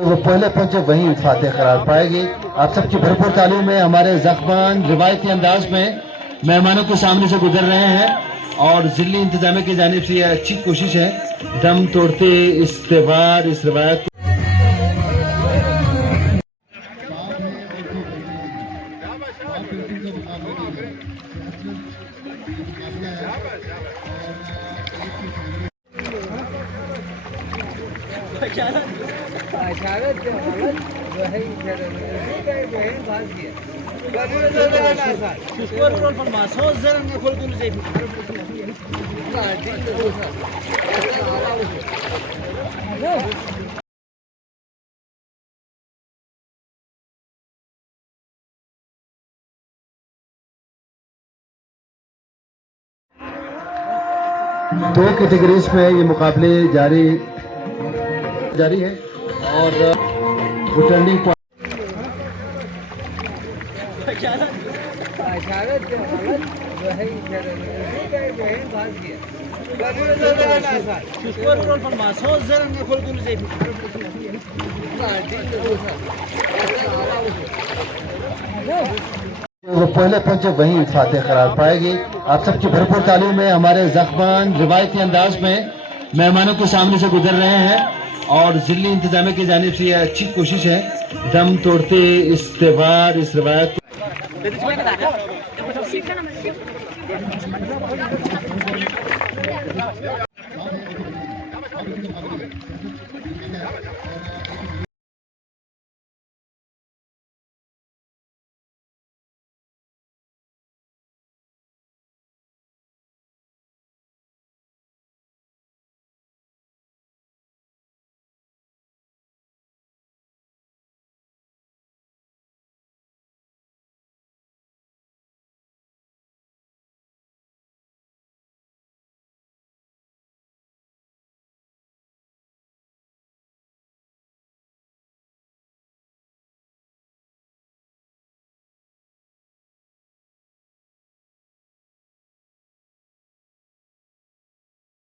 वो पहले पहुंचे वहीं फातेह करार पाएगी। आप सबकी भरपूर तालीम में हमारे ज़ख्बान रिवायती अंदाज में मेहमानों के सामने से गुजर रहे हैं और जिली इंतजामिया की जानिब से यह अच्छी कोशिश है दम तोड़ते इस त्योहार इस रिवायत दो कैटेगरीज में ये मुकाबले जारी है और रिटर्निंग वो पहले पहुंचे वहीं फातेह करार पाएगी। आप सबकी भरपूर तालीम में हमारे ज़ख्बान रिवायती अंदाज में मेहमानों के सामने से गुजर रहे हैं और जिली इंतजामिया की जानिब से यह अच्छी कोशिश है दम तोड़ते इस त्योहार इस रिवायत